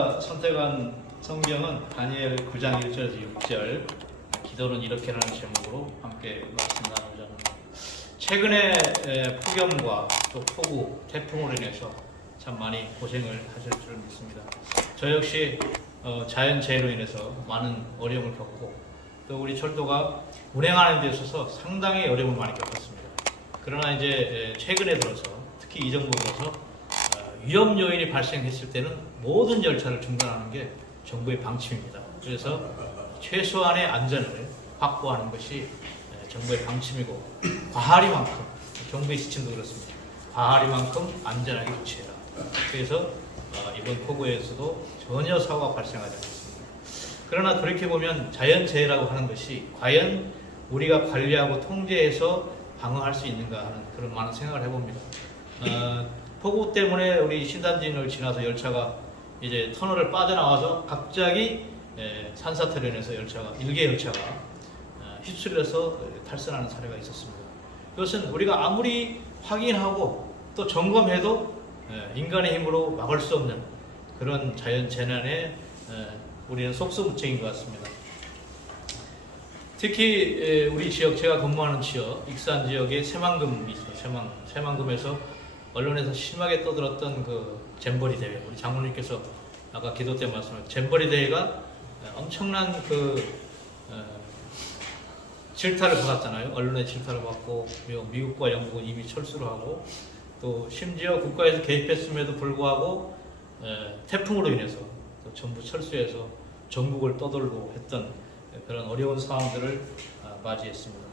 선택한 성경은 다니엘 9장 1절에서 6절, 기도는 이렇게라는 제목으로 함께 말씀 나누자 합니다. 최근에 폭염과 또 폭우, 태풍으로 인해서 참 많이 고생을 하실 줄 믿습니다. 저 역시 자연재해로 인해서 많은 어려움을 겪고 또 우리 철도가 운행하는 데 있어서 상당히 어려움을 많이 겪었습니다. 그러나 이제 최근에 들어서 특히 이 정부 들어서 위험 요인이 발생했을 때는 모든 열차를 중단하는 게 정부의 방침입니다. 그래서 최소한의 안전을 확보하는 것이 정부의 방침이고, 과하리만큼, 정부의 지침도 그렇습니다. 과하리만큼 안전하게 조치해라. 그래서 이번 폭우에서도 전혀 사고가 발생하지 않았습니다. 그러나 돌이켜보면 자연재해라고 하는 것이 과연 우리가 관리하고 통제해서 방어할 수 있는가 하는 그런 많은 생각을 해봅니다. 폭우 때문에 우리 신단진을 지나서 열차가 이제 터널을 빠져나와서 갑자기 산사태로 인해서 일개 열차가 휩쓸려서 탈선하는 사례가 있었습니다. 그것은 우리가 아무리 확인하고 또 점검해도 인간의 힘으로 막을 수 없는 그런 자연재난에 우리는 속수무책인 것 같습니다. 특히 우리 지역, 제가 근무하는 지역, 익산 지역에 새만금이 있어요. 새만금에서 언론에서 심하게 떠들었던 그 잼버리 대회, 우리 장로님께서 아까 기도 때 말씀하신 잼버리 대회가 엄청난 질타를 받았잖아요. 언론의 질타를 받고, 미국과 영국은 이미 철수를 하고, 또 심지어 국가에서 개입했음에도 불구하고 태풍으로 인해서 또 전부 철수해서 전국을 떠돌고 했던 그런 어려운 상황들을 맞이했습니다.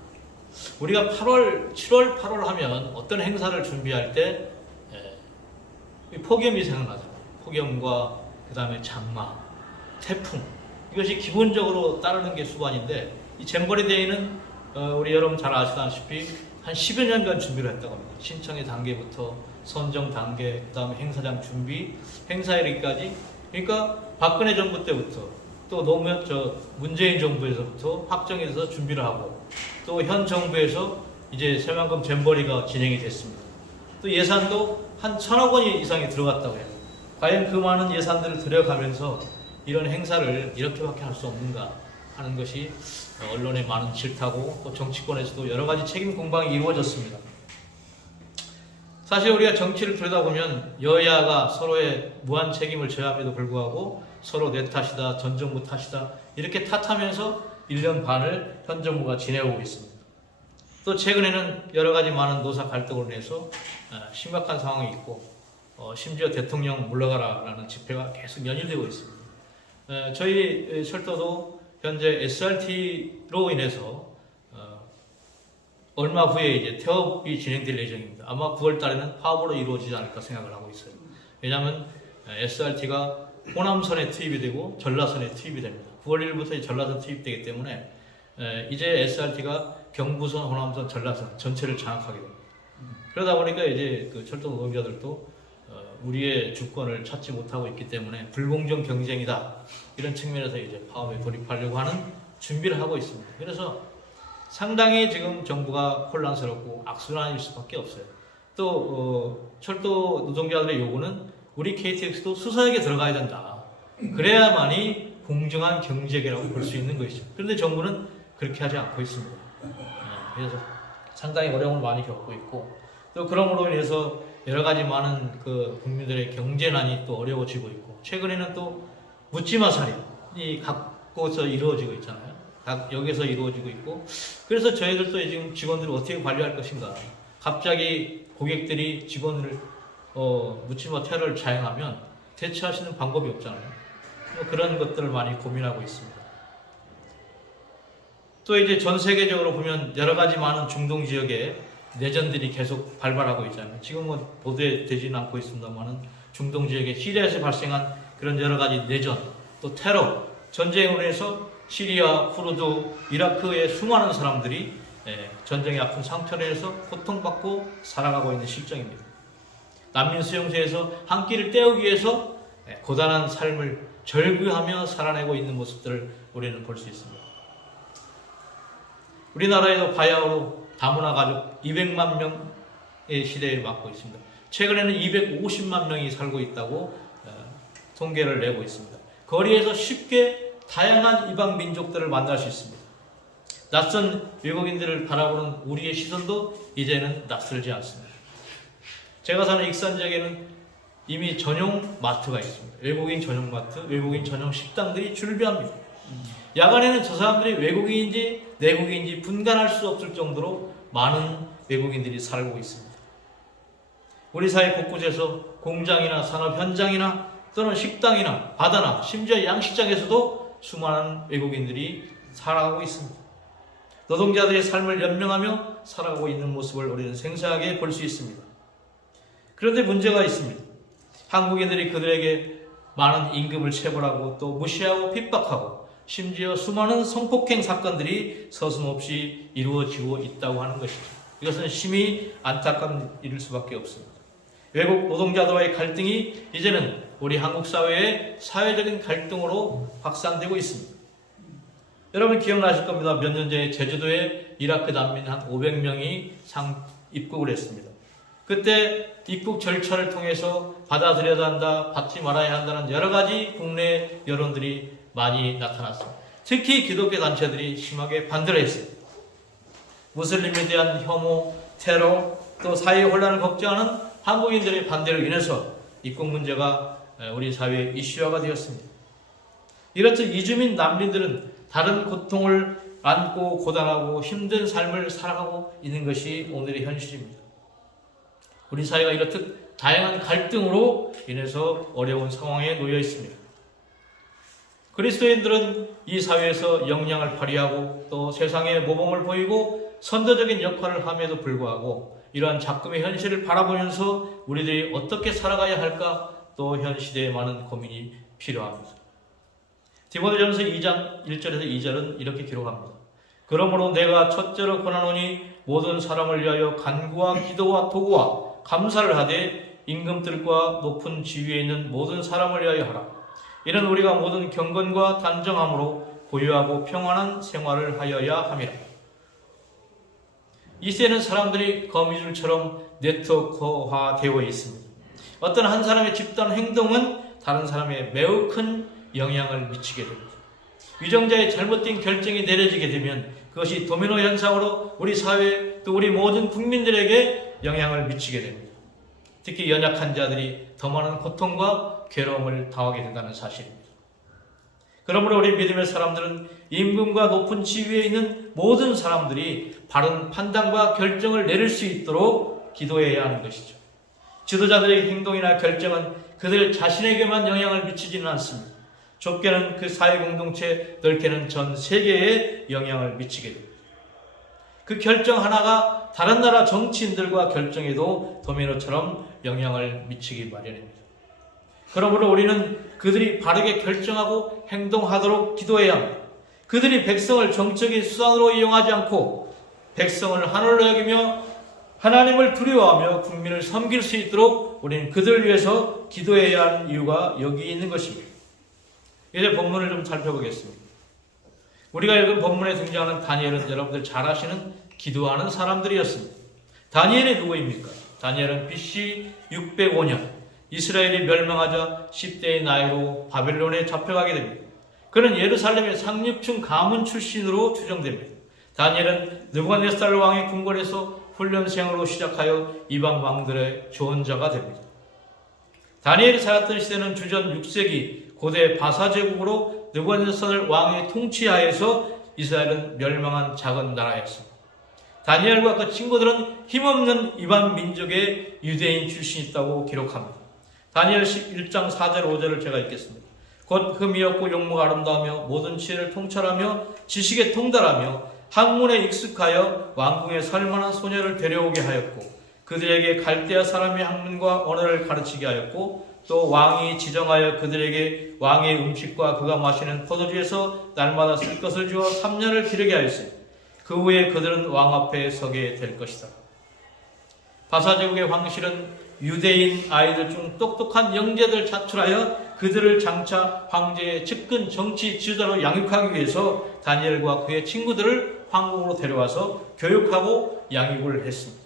우리가 7월, 8월 하면 어떤 행사를 준비할 때 폭염이 생각나잖아요. 폭염과 그 다음에 장마, 태풍, 이것이 기본적으로 따르는 게 수반인데, 이 잼버리 데이는 우리 여러분 잘 아시다시피 한 10여 년간 준비를 했다고 합니다. 신청의 단계부터 선정 단계, 그 다음에 행사장 준비, 행사일기까지. 그러니까 박근혜 정부 때부터 또 문재인 정부에서부터 확정해서 준비를 하고, 또 현 정부에서 이제 새만금 잼버리가 진행이 됐습니다. 또 예산도 한 1,000억 원 이상이 들어갔다고 해요. 과연 그 많은 예산들을 들여가면서 이런 행사를 이렇게밖에 할 수 없는가 하는 것이 언론의 많은 질타고, 또 정치권에서도 여러 가지 책임 공방이 이루어졌습니다. 사실 우리가 정치를 들여다보면 여야가 서로의 무한 책임을 져야함에도 불구하고 서로 내 탓이다, 전 정부 탓이다, 이렇게 탓하면서 1년 반을 현 정부가 지내오고 있습니다. 또 최근에는 여러 가지 많은 노사 갈등으로 인해서 심각한 상황이 있고, 심지어 대통령 물러가라라는 집회가 계속 연일되고 있습니다. 저희 철도도 현재 SRT로 인해서 얼마 후에 이제 태업이 진행될 예정입니다. 아마 9월 달에는 파업으로 이루어지지 않을까 생각을 하고 있어요. 왜냐하면 SRT가 호남선에 투입이 되고 전라선에 투입이 됩니다. 9월 1일부터 전라선 투입되기 때문에 이제 SRT가 경부선, 호남선, 전라선 전체를 장악하게 됩니다. 그러다 보니까 이제 그 철도 노동자들도 우리의 주권을 찾지 못하고 있기 때문에 불공정 경쟁이다, 이런 측면에서 이제 파업에 돌입하려고 하는 준비를 하고 있습니다. 그래서 상당히 지금 정부가 혼란스럽고 악순환일 수밖에 없어요. 또 철도 노동자들의 요구는 우리 KTX도 수서역에 들어가야 된다, 그래야만이 공정한 경쟁이라고 볼 수 있는 것이죠. 그런데 정부는 그렇게 하지 않고 있습니다. 그래서 상당히 어려움을 많이 겪고 있고, 또 그러므로 인해서 여러 가지 많은 그 국민들의 경제난이 또 어려워지고 있고, 최근에는 또 묻지마 살인이 각 곳에서 이루어지고 있잖아요. 각 역에서 이루어지고 있고, 그래서 저희들도 지금 직원들을 어떻게 관리할 것인가. 갑자기 고객들이 직원을 묻지마 테러를 자행하면 대처할 수 있는 방법이 없잖아요. 그런 것들을 많이 고민하고 있습니다. 또 이제 전 세계적으로 보면 여러 가지 많은 중동 지역에 내전들이 계속 발발하고 있잖아요. 지금은 보도되지는 않고 있습니다만은 중동 지역에 시리아에서 발생한 그런 여러 가지 내전, 또 테러, 전쟁으로 해서 시리아, 쿠르드, 이라크의 수많은 사람들이 전쟁의 아픈 상처로 해서 고통받고 살아가고 있는 실정입니다. 난민 수용소에서 한 끼를 때우기 위해서 고단한 삶을 절규하며 살아내고 있는 모습들을 우리는 볼 수 있습니다. 우리나라에도 바야흐로 다문화 가족 200만 명의 시대를 맞고 있습니다. 최근에는 250만 명이 살고 있다고 통계를 내고 있습니다. 거리에서 쉽게 다양한 이방 민족들을 만날 수 있습니다. 낯선 외국인들을 바라보는 우리의 시선도 이제는 낯설지 않습니다. 제가 사는 익산 지역에는 이미 전용 마트가 있습니다. 외국인 전용 마트, 외국인 전용 식당들이 줄비합니다. 야간에는 저 사람들이 외국인인지 내국인인지 분간할 수 없을 정도로 많은 외국인들이 살고 있습니다. 우리 사회 곳곳에서 공장이나 산업 현장이나 또는 식당이나 바다나 심지어 양식장에서도 수많은 외국인들이 살아가고 있습니다. 노동자들의 삶을 연명하며 살아가고 있는 모습을 우리는 생생하게 볼 수 있습니다. 그런데 문제가 있습니다. 한국인들이 그들에게 많은 임금을 체불하고 또 무시하고 핍박하고 심지어 수많은 성폭행 사건들이 서슴없이 이루어지고 있다고 하는 것이죠. 이것은 심히 안타까운 일일 수밖에 없습니다. 외국 노동자들과의 갈등이 이제는 우리 한국 사회의 사회적인 갈등으로 확산되고 있습니다. 여러분 기억나실 겁니다. 몇 년 전에 제주도에 이라크 난민 한 500명이 입국을 했습니다. 그때 입국 절차를 통해서 받아들여야 한다, 받지 말아야 한다는 여러 가지 국내 여론들이 많이 나타났습니다. 특히 기독교 단체들이 심하게 반대를 했어요. 무슬림에 대한 혐오, 테러, 또 사회 혼란을 걱정하는 한국인들의 반대로 인해서 입국 문제가 우리 사회의 이슈화가 되었습니다. 이렇듯 이주민 난민들은 다른 고통을 안고 고단하고 힘든 삶을 살아가고 있는 것이 오늘의 현실입니다. 우리 사회가 이렇듯 다양한 갈등으로 인해서 어려운 상황에 놓여 있습니다. 그리스도인들은 이 사회에서 영향을 발휘하고 또 세상에 모범을 보이고 선도적인 역할을 함에도 불구하고 이러한 작금의 현실을 바라보면서 우리들이 어떻게 살아가야 할까 또 현 시대에 많은 고민이 필요합니다. 디모데전서 2장 1절에서 2절은 이렇게 기록합니다. 그러므로 내가 첫째로 권하노니 모든 사람을 위하여 간구와 기도와 도구와 감사를 하되 임금들과 높은 지위에 있는 모든 사람을 위하여 하라. 이는 우리가 모든 경건과 단정함으로 고요하고 평안한 생활을 하여야 함이라. 이 시대는 사람들이 거미줄처럼 네트워크화되어 있습니다. 어떤 한 사람의 집단 행동은 다른 사람에 매우 큰 영향을 미치게 됩니다. 위정자의 잘못된 결정이 내려지게 되면 그것이 도미노 현상으로 우리 사회 또 우리 모든 국민들에게 영향을 미치게 됩니다. 특히 연약한 자들이 더 많은 고통과 괴로움을 당하게 된다는 사실입니다. 그러므로 우리 믿음의 사람들은 임금과 높은 지위에 있는 모든 사람들이 바른 판단과 결정을 내릴 수 있도록 기도해야 하는 것이죠. 지도자들의 행동이나 결정은 그들 자신에게만 영향을 미치지는 않습니다. 좁게는 그 사회 공동체, 넓게는 전 세계에 영향을 미치게 됩니다. 그 결정 하나가 다른 나라 정치인들과 결정에도 도미노처럼 영향을 미치기 마련입니다. 그러므로 우리는 그들이 바르게 결정하고 행동하도록 기도해야 합니다. 그들이 백성을 정적인 수단으로 이용하지 않고 백성을 하늘로 여기며 하나님을 두려워하며 국민을 섬길 수 있도록 우리는 그들을 위해서 기도해야 하는 이유가 여기 있는 것입니다. 이제 본문을 좀 살펴보겠습니다. 우리가 읽은 본문에 등장하는 다니엘은 여러분들 잘 아시는 기도하는 사람들이었습니다. 다니엘이 누구입니까? 다니엘은 BC 605년 이스라엘이 멸망하자 10대의 나이로 바벨론에 잡혀가게 됩니다. 그는 예루살렘의 상류층 가문 출신으로 추정됩니다. 다니엘은 느부갓네살 왕의 궁궐에서 훈련생으로 시작하여 이방 왕들의 조언자가 됩니다. 다니엘이 살았던 시대는 주전 6세기 고대 바사 제국으로 느부갓네살 왕의 통치하에서 이스라엘은 멸망한 작은 나라였습니다. 다니엘과 그 친구들은 힘없는 이방 민족의 유대인 출신이었다고 기록합니다. 다니엘 1장 4절 5절을 제가 읽겠습니다. 곧 흠이었고 용모가 아름다우며 모든 지혜를 통찰하며 지식에 통달하며 학문에 익숙하여 왕궁에 살만한 소녀를 데려오게 하였고 그들에게 갈대아 사람의 학문과 언어를 가르치게 하였고 또 왕이 지정하여 그들에게 왕의 음식과 그가 마시는 포도주에서 날마다 쓸 것을 주어 3년을 기르게 하였으니 그 후에 그들은 왕 앞에 서게 될 것이다. 바사제국의 황실은 유대인 아이들 중 똑똑한 영재들 자출하여 그들을 장차 황제의 측근 정치 지도자로 양육하기 위해서 다니엘과 그의 친구들을 황궁으로 데려와서 교육하고 양육을 했습니다.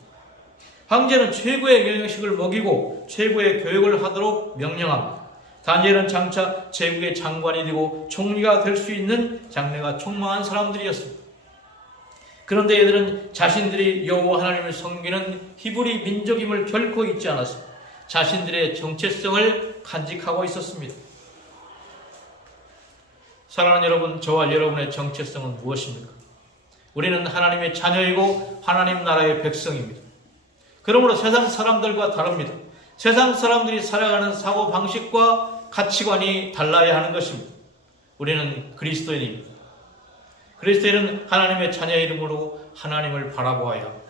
황제는 최고의 영양식을 먹이고 최고의 교육을 하도록 명령합니다. 다니엘은 장차 제국의 장관이 되고 총리가 될 수 있는 장래가 촉망한 사람들이었습니다. 그런데 이들은 자신들이 여호와 하나님을 섬기는 히브리 민족임을 결코 잊지 않았습니다. 자신들의 정체성을 간직하고 있었습니다. 사랑하는 여러분, 저와 여러분의 정체성은 무엇입니까? 우리는 하나님의 자녀이고 하나님 나라의 백성입니다. 그러므로 세상 사람들과 다릅니다. 세상 사람들이 살아가는 사고방식과 가치관이 달라야 하는 것입니다. 우리는 그리스도인입니다. 그리스도인은 하나님의 자녀 이름으로 하나님을 바라보아야 합니다.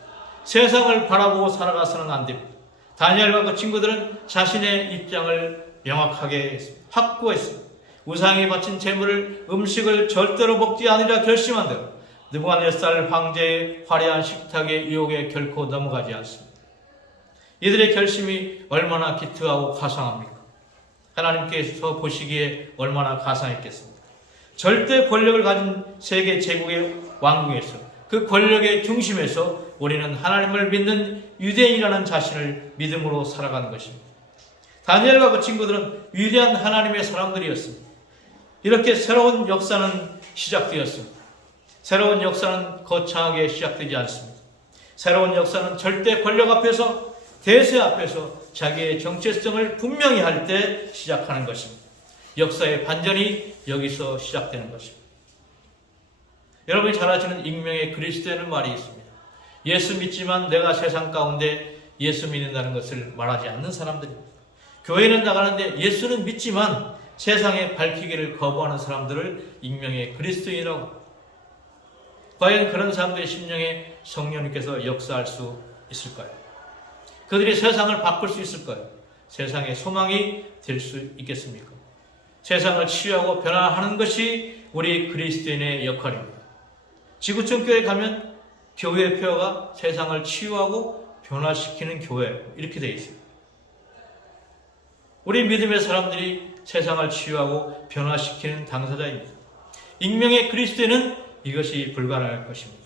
세상을 바라보고 살아가서는 안 됩니다. 다니엘과 그 친구들은 자신의 입장을 명확하게 확고했습니다. 우상에 바친 재물을, 음식을 절대로 먹지 않으리라 결심한 대로 느부갓네살 황제의 화려한 식탁의 유혹에 결코 넘어가지 않습니다. 이들의 결심이 얼마나 기특하고 가상합니까? 하나님께서 보시기에 얼마나 가상했겠습니까? 절대 권력을 가진 세계 제국의 왕궁에서, 그 권력의 중심에서 우리는 하나님을 믿는 유대인이라는 자신을 믿음으로 살아가는 것입니다. 다니엘과 그 친구들은 위대한 하나님의 사람들이었습니다. 이렇게 새로운 역사는 시작되었습니다. 새로운 역사는 거창하게 시작되지 않습니다. 새로운 역사는 절대 권력 앞에서, 대세 앞에서 자기의 정체성을 분명히 할 때 시작하는 것입니다. 역사의 반전이 여기서 시작되는 것입니다. 여러분이 잘 아시는 익명의 그리스도라는 말이 있습니다. 예수 믿지만 내가 세상 가운데 예수 믿는다는 것을 말하지 않는 사람들입니다. 교회는 나가는데 예수는 믿지만 세상에 밝히기를 거부하는 사람들을 익명의 그리스도인이라고 합니다. 과연 그런 사람들의 심령에 성령님께서 역사할 수 있을까요? 그들이 세상을 바꿀 수 있을까요? 세상의 소망이 될 수 있겠습니까? 세상을 치유하고 변화하는 것이 우리 그리스도인의 역할입니다. 지구촌 교회 가면 교회의 표어가 세상을 치유하고 변화시키는 교회, 이렇게 되어 있습니다. 우리 믿음의 사람들이 세상을 치유하고 변화시키는 당사자입니다. 익명의 그리스도인은 이것이 불가능할 것입니다.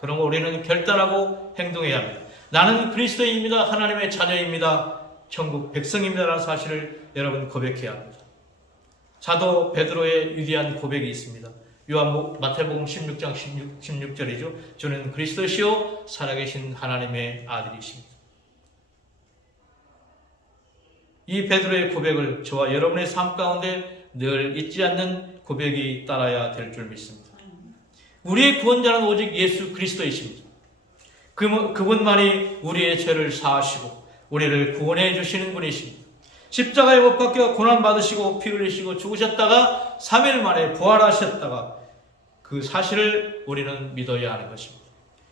그러므로 우리는 결단하고 행동해야 합니다. 나는 그리스도인입니다. 하나님의 자녀입니다. 천국 백성입니다라는 사실을 여러분 고백해야 합니다. 사도 베드로의 위대한 고백이 있습니다. 마태복음 16장 16절이죠. 저는 그리스도시요 살아계신 하나님의 아들이십니다. 이 베드로의 고백을 저와 여러분의 삶 가운데 늘 잊지 않는 고백이 따라야 될 줄 믿습니다. 우리의 구원자는 오직 예수 그리스도이십니다. 그분만이 우리의 죄를 사하시고 우리를 구원해 주시는 분이십니다. 십자가에 못 박혀 고난받으시고 피 흘리시고 죽으셨다가 3일 만에 부활하셨다가 그 사실을 우리는 믿어야 하는 것입니다.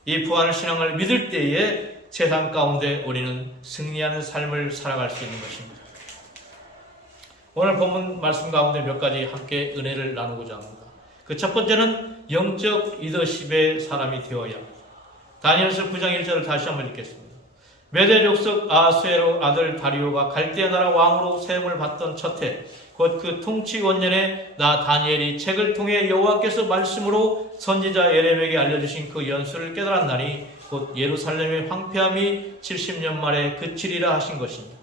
이 부활 신앙을 믿을 때에 세상 가운데 우리는 승리하는 삶을 살아갈 수 있는 것입니다. 오늘 본문 말씀 가운데 몇 가지 함께 은혜를 나누고자 합니다. 그 첫 번째는 영적 리더십의 사람이 되어야 합니다. 다니엘서 9장 1절을 다시 한번 읽겠습니다. 메대 족속 아수에로 아들 다리오가 갈대아 나라 왕으로 세움을 받던 첫해 곧 그 통치 원년에 나 다니엘이 책을 통해 여호와께서 말씀으로 선지자 예레미야에게 알려주신 그 연수를 깨달았나니 곧 예루살렘의 황폐함이 70년 만에 그치리라 하신 것입니다.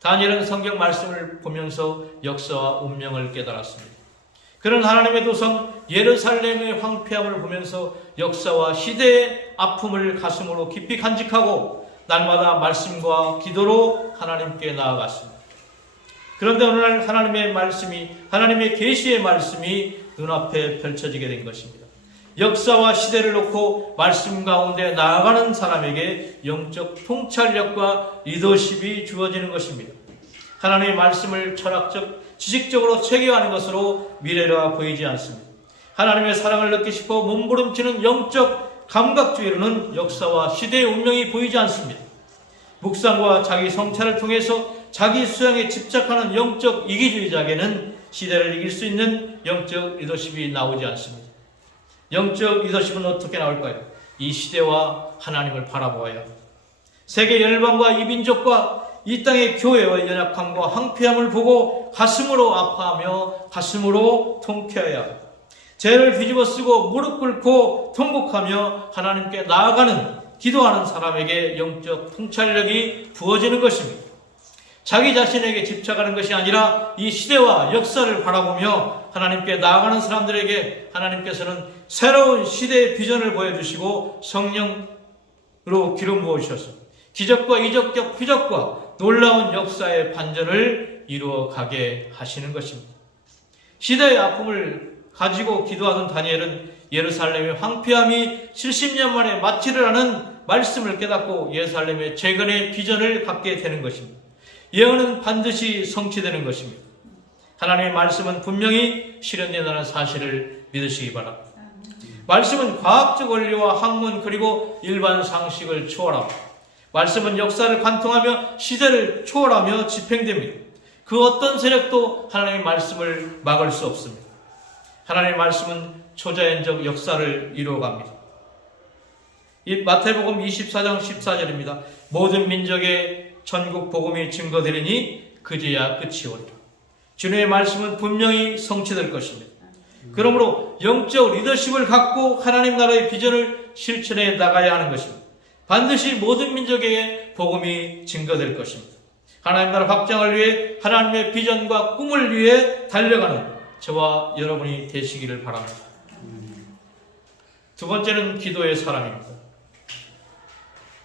다니엘은 성경 말씀을 보면서 역사와 운명을 깨달았습니다. 그런 하나님의 도성 예루살렘의 황폐함을 보면서 역사와 시대의 아픔을 가슴으로 깊이 간직하고 날마다 말씀과 기도로 하나님께 나아갔습니다. 그런데 어느 날 하나님의 계시의 말씀이 눈앞에 펼쳐지게 된 것입니다. 역사와 시대를 놓고 말씀 가운데 나아가는 사람에게 영적 통찰력과 리더십이 주어지는 것입니다. 하나님의 말씀을 철학적, 지식적으로 체계하는 것으로 미래가 보이지 않습니다. 하나님의 사랑을 느끼고 싶어 몸부림치는 영적 감각주의로는 역사와 시대의 운명이 보이지 않습니다. 묵상과 자기 성찰을 통해서 자기 수양에 집착하는 영적 이기주의자에게는 시대를 이길 수 있는 영적 리더십이 나오지 않습니다. 영적 리더십은 어떻게 나올까요? 이 시대와 하나님을 바라보아야 합니다. 세계 열방과 이 민족과 이 땅의 교회의 연약함과 황폐함을 보고 가슴으로 아파하며 가슴으로 통쾌해야 합니다. 죄를 뒤집어 쓰고 무릎 꿇고 통곡하며 하나님께 나아가는 기도하는 사람에게 영적 통찰력이 부어지는 것입니다. 자기 자신에게 집착하는 것이 아니라 이 시대와 역사를 바라보며 하나님께 나아가는 사람들에게 하나님께서는 새로운 시대의 비전을 보여주시고 성령으로 기름 부어주셔서 기적과 이적적 표적과 놀라운 역사의 반전을 이루어가게 하시는 것입니다. 시대의 아픔을 가지고 기도하던 다니엘은 예루살렘의 황폐함이 70년 만에 마치리라는 말씀을 깨닫고 예루살렘의 재건의 비전을 갖게 되는 것입니다. 예언은 반드시 성취되는 것입니다. 하나님의 말씀은 분명히 실현된다는 사실을 믿으시기 바랍니다. 말씀은 과학적 원리와 학문 그리고 일반 상식을 초월합니다. 말씀은 역사를 관통하며 시대를 초월하며 집행됩니다. 그 어떤 세력도 하나님의 말씀을 막을 수 없습니다. 하나님의 말씀은 초자연적 역사를 이루어갑니다. 이 마태복음 24장 14절입니다. 모든 민족의 전국 복음이 증거되리니 그제야 끝이 오리라. 주님의 말씀은 분명히 성취될 것입니다. 그러므로 영적 리더십을 갖고 하나님 나라의 비전을 실천해 나가야 하는 것입니다. 반드시 모든 민족에게 복음이 증거될 것입니다. 하나님 나라 확장을 위해 하나님의 비전과 꿈을 위해 달려가는 저와 여러분이 되시기를 바랍니다. 두 번째는 기도의 사람입니다.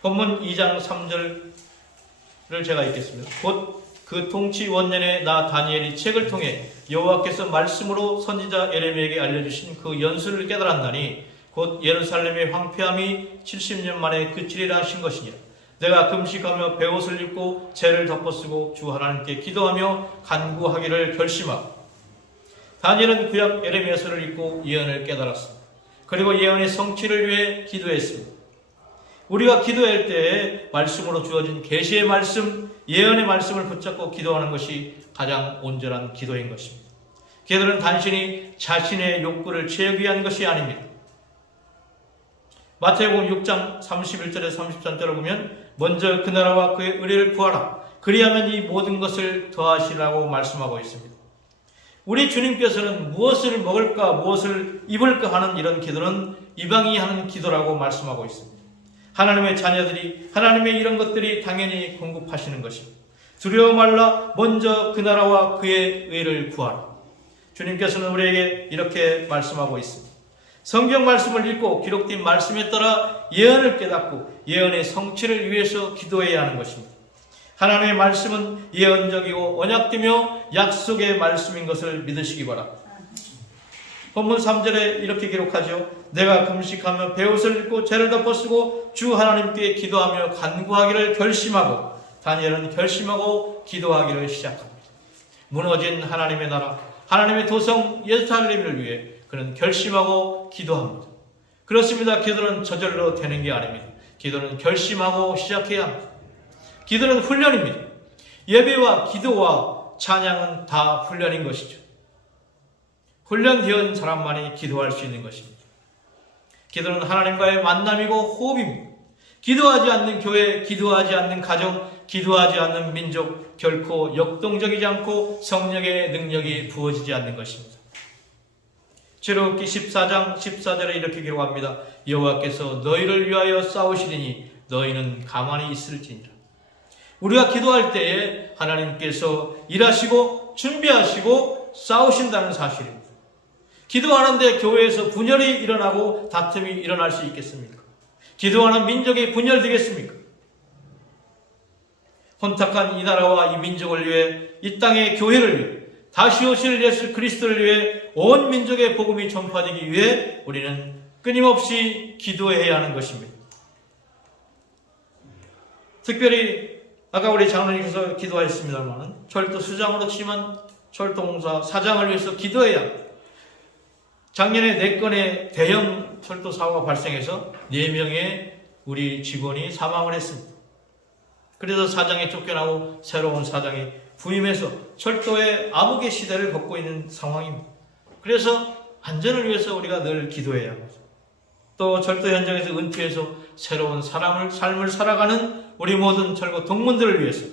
본문 2장 3절을 제가 읽겠습니다. 곧 그 통치 원년에 나 다니엘이 책을 통해 여호와께서 말씀으로 선지자 에레미야에게 알려주신 그 연수를 깨달았나니 곧 예루살렘의 황폐함이 70년 만에 그치리라 하신 것이니라. 내가 금식하며 베옷을 입고 재를 덮어쓰고 주 하나님께 기도하며 간구하기를 결심하고. 다니엘은 구약 에레미야서를 읽고 예언을 깨달았습니다. 그리고 예언의 성취를 위해 기도했습니다. 우리가 기도할 때에 말씀으로 주어진 계시의 말씀, 예언의 말씀을 붙잡고 기도하는 것이 가장 온전한 기도인 것입니다. 기도는 단순히 자신의 욕구를 채우기 위한 것이 아닙니다. 마태복음 6장 31절에서 33절을 보면 먼저 그 나라와 그의 의를 구하라. 그리하면 이 모든 것을 더하시라고 말씀하고 있습니다. 우리 주님께서는 무엇을 먹을까 무엇을 입을까 하는 이런 기도는 이방인이 하는 기도라고 말씀하고 있습니다. 하나님의 자녀들이 하나님의 이런 것들이 당연히 공급하시는 것입니다. 두려워 말라. 먼저 그 나라와 그의 의를 구하라. 주님께서는 우리에게 이렇게 말씀하고 있습니다. 성경 말씀을 읽고 기록된 말씀에 따라 예언을 깨닫고 예언의 성취를 위해서 기도해야 하는 것입니다. 하나님의 말씀은 예언적이고 언약되며 약속의 말씀인 것을 믿으시기 바랍니다. 본문 3절에 이렇게 기록하죠. 내가 금식하며 베옷을 입고 재를 덮어쓰고 주 하나님께 기도하며 간구하기를 결심하고. 다니엘은 결심하고 기도하기를 시작합니다. 무너진 하나님의 나라, 하나님의 도성 예루살렘을 위해 그는 결심하고 기도합니다. 그렇습니다. 기도는 저절로 되는 게 아닙니다. 기도는 결심하고 시작해야 합니다. 기도는 훈련입니다. 예배와 기도와 찬양은 다 훈련인 것이죠. 훈련되은 사람만이 기도할 수 있는 것입니다. 기도는 하나님과의 만남이고 호흡입니다. 기도하지 않는 교회, 기도하지 않는 가정, 기도하지 않는 민족, 결코 역동적이지 않고 성령의 능력이 부어지지 않는 것입니다. 출애굽기 14장 14절에 이렇게 기록합니다. 여호와께서 너희를 위하여 싸우시리니 너희는 가만히 있을지니라. 우리가 기도할 때에 하나님께서 일하시고 준비하시고 싸우신다는 사실입니다. 기도하는데 교회에서 분열이 일어나고 다툼이 일어날 수 있겠습니까? 기도하는 민족이 분열되겠습니까? 혼탁한 이 나라와 이 민족을 위해, 이 땅의 교회를 위해, 다시 오실 예수 그리스도를 위해, 온 민족의 복음이 전파되기 위해 우리는 끊임없이 기도해야 하는 것입니다. 특별히 아까 우리 장로님께서 기도하셨습니다만 철도 수장으로 치면 철도공사 사장을 위해서 기도해야 합니다. 작년에 4건의 대형 철도 사고가 발생해서 4명의 우리 직원이 사망을 했습니다. 그래서 사장이 쫓겨나고 새로운 사장이 부임해서 철도의 암흑의 시대를 겪고 있는 상황입니다. 그래서 안전을 위해서 우리가 늘 기도해야 합니다. 또 철도 현장에서 은퇴해서 새로운 삶을 살아가는 우리 모든 철거 동문들을 위해서,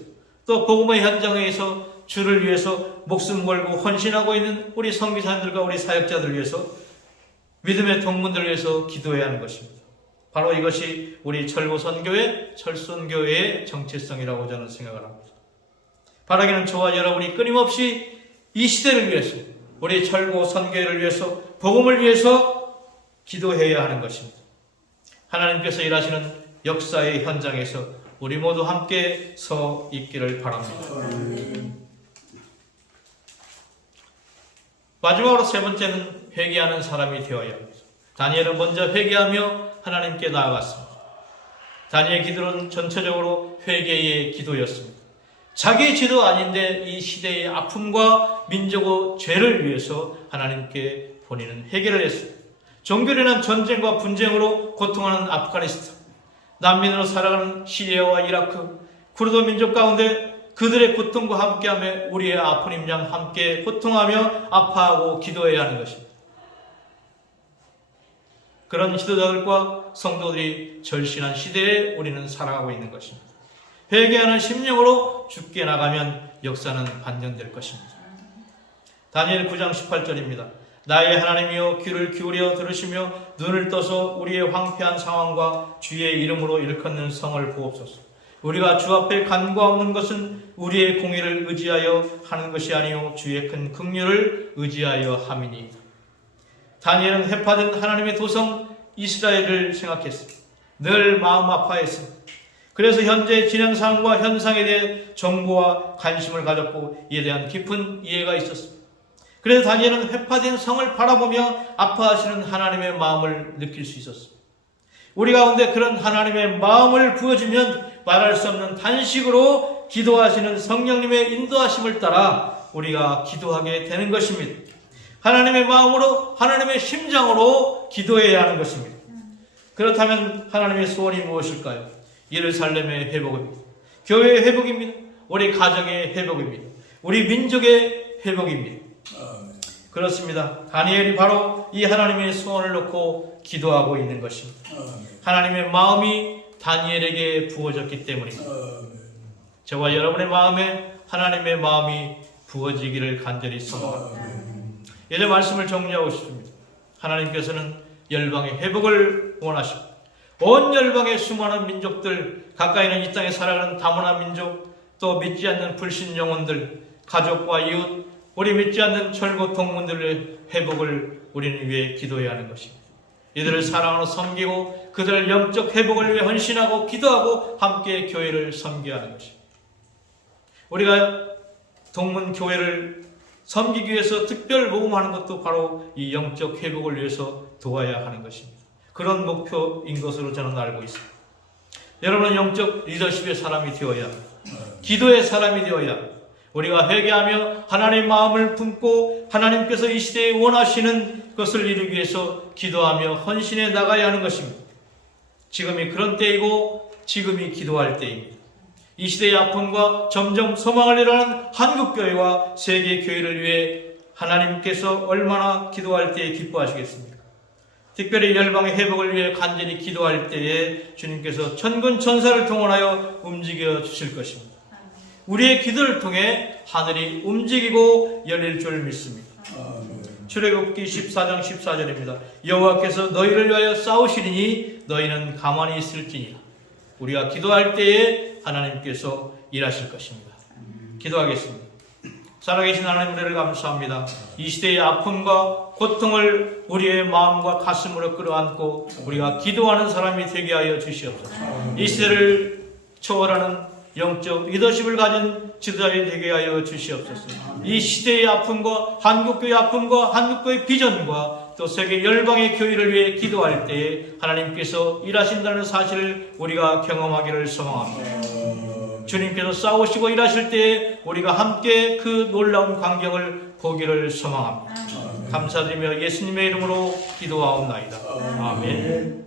또 복음의 현장에서 주를 위해서 목숨 걸고 헌신하고 있는 우리 선교사님들과 우리 사역자들을 위해서, 믿음의 동문들을 위해서 기도해야 하는 것입니다. 바로 이것이 우리 철거선교회, 철선교회의 정체성이라고 저는 생각을 합니다. 바라기는 저와 여러분이 끊임없이 이 시대를 위해서, 우리 철고 선교회를 위해서, 복음을 위해서 기도해야 하는 것입니다. 하나님께서 일하시는 역사의 현장에서 우리 모두 함께 서 있기를 바랍니다. 마지막으로 세 번째는 회개하는 사람이 되어야 합니다. 다니엘은 먼저 회개하며 하나님께 나아갔습니다. 다니엘 기도는 전체적으로 회개의 기도였습니다. 자기의 죄도 아닌데 이 시대의 아픔과 민족의 죄를 위해서 하나님께 본인은 회개를 했습니다. 종교련한 전쟁과 분쟁으로 고통하는 아프가니스탄, 난민으로 살아가는 시리아와 이라크, 쿠르드 민족 가운데 그들의 고통과 함께하며 우리의 아픈 임양 함께 고통하며 아파하고 기도해야 하는 것입니다. 그런 지도자들과 성도들이 절신한 시대에 우리는 살아가고 있는 것입니다. 회개하는 심령으로 죽게 나가면 역사는 반전될 것입니다. 다니엘 9장 18절입니다. 나의 하나님이여 귀를 기울여 들으시며 눈을 떠서 우리의 황폐한 상황과 주의 이름으로 일컫는 성을 보옵소서. 우리가 주 앞에 간과 없는 것은 우리의 공의를 의지하여 하는 것이 아니요 주의 큰 긍휼을 의지하여 함이니이다. 다니엘은 해파된 하나님의 도성 이스라엘을 생각했습니다. 늘 마음 아파했습니다. 그래서 현재 진행 상황과 현상에 대해 정보와 관심을 가졌고 이에 대한 깊은 이해가 있었습니다. 그래서 다니엘은 회파된 성을 바라보며 아파하시는 하나님의 마음을 느낄 수 있었습니다. 우리 가운데 그런 하나님의 마음을 부어주면 말할 수 없는 단식으로 기도하시는 성령님의 인도하심을 따라 우리가 기도하게 되는 것입니다. 하나님의 마음으로, 하나님의 심장으로 기도해야 하는 것입니다. 그렇다면 하나님의 소원이 무엇일까요? 예루살렘의 회복입니다. 교회의 회복입니다. 우리 가정의 회복입니다. 우리 민족의 회복입니다. 그렇습니다. 다니엘이 바로 이 하나님의 소원을 놓고 기도하고 있는 것입니다. 하나님의 마음이 다니엘에게 부어졌기 때문입니다. 저와 여러분의 마음에 하나님의 마음이 부어지기를 간절히 소망합니다. 이제 말씀을 정리하고 싶습니다. 하나님께서는 열방의 회복을 원하시고 온 열방의 수많은 민족들, 가까이는 이 땅에 살아가는 다문화 민족, 또 믿지 않는 불신 영혼들, 가족과 이웃, 우리 믿지 않는 철고 동문들의 회복을 우리는 위해 기도해야 하는 것입니다. 이들을 사랑으로 섬기고 그들의 영적 회복을 위해 헌신하고 기도하고 함께 교회를 섬겨야 하는 것입니다. 우리가 동문 교회를 섬기기 위해서 특별 모금하는 것도 바로 이 영적 회복을 위해서 도와야 하는 것입니다. 그런 목표인 것으로 저는 알고 있습니다. 여러분은 영적 리더십의 사람이 되어야 합니다. 기도의 사람이 되어야 합니다. 우리가 회개하며 하나님의 마음을 품고 하나님께서 이 시대에 원하시는 것을 이루기 위해서 기도하며 헌신해 나가야 하는 것입니다. 지금이 그런 때이고 지금이 기도할 때입니다. 이 시대의 아픔과 점점 소망을 잃어가는 한국교회와 세계교회를 위해 하나님께서 얼마나 기도할 때에 기뻐하시겠습니까? 특별히 열방의 회복을 위해 간절히 기도할 때에 주님께서 천군 천사를 동원하여 움직여 주실 것입니다. 우리의 기도를 통해 하늘이 움직이고 열릴 줄 믿습니다. 출애굽기 14장 14절입니다. 여호와께서 너희를 위하여 싸우시리니 너희는 가만히 있을지니라. 우리가 기도할 때에 하나님께서 일하실 것입니다. 기도하겠습니다. 살아계신 하나님, 우리를 감사합니다. 이 시대의 아픔과 고통을 우리의 마음과 가슴으로 끌어안고 우리가 기도하는 사람이 되게 하여 주시옵소서. 이 시대를 초월하는 영적 리더십을 가진 지도자들이 되게 하여 주시옵소서. 이 시대의 아픔과 한국교회의 아픔과 한국교회의 비전과 또 세계 열방의 교회를 위해 기도할 때에 하나님께서 일하신다는 사실을 우리가 경험하기를 소망합니다. 주님께서 싸우시고 일하실 때에 우리가 함께 그 놀라운 광경을 보기를 소망합니다. 감사드리며 예수님의 이름으로 기도하옵나이다. 아멘.